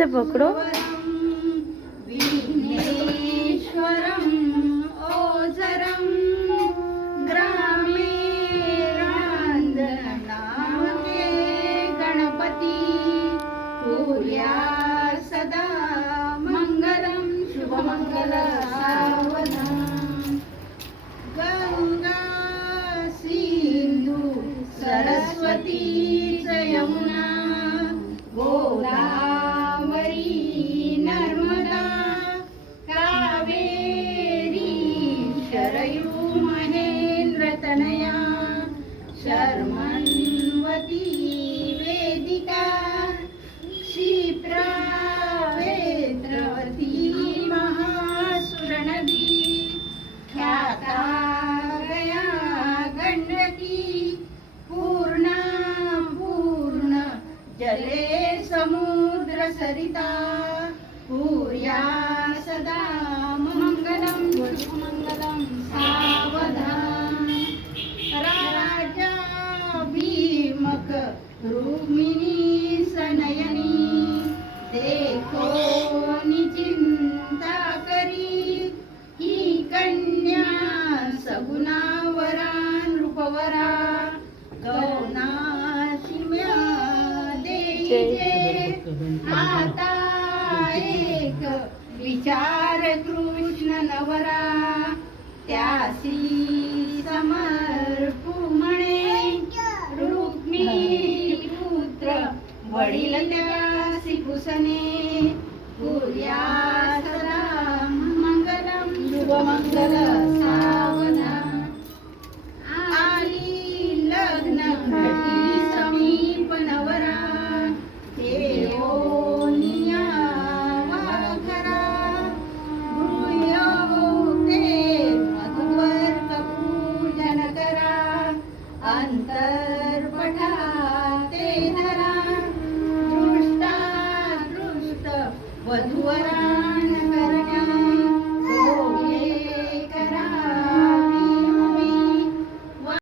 से पकड़ो। विघ्नेश्वरं ओझरं ग्रामे रांजनामके गणपती कुर्या सदा मंगलम शुभमंगल सावधान। गंगा सिंधु सरस्वती यमुना गोदावरी नर्मदा कावेरी शरयू महेंद्रतनया शर्मन्वती वेदिका क्षिप्रा वेत्रवती महासुरनदी ख्याता गया गंडकी पूर्णा जले समुद्र सरिता कुर्या सदा मंगलम मंगलम सावधान। राजा भीमक रुक्मिणी सनयनी देखो निचिंता करी ही कन्या सगुणावरा नृपवरा गौना आता एक विचार कृष्ण नवरा त्यासी समर्पू म्हणे रुक्मिणी पुत्र वडील त्यासी कुसने कुर्या सदा मंगलम शुभमंगल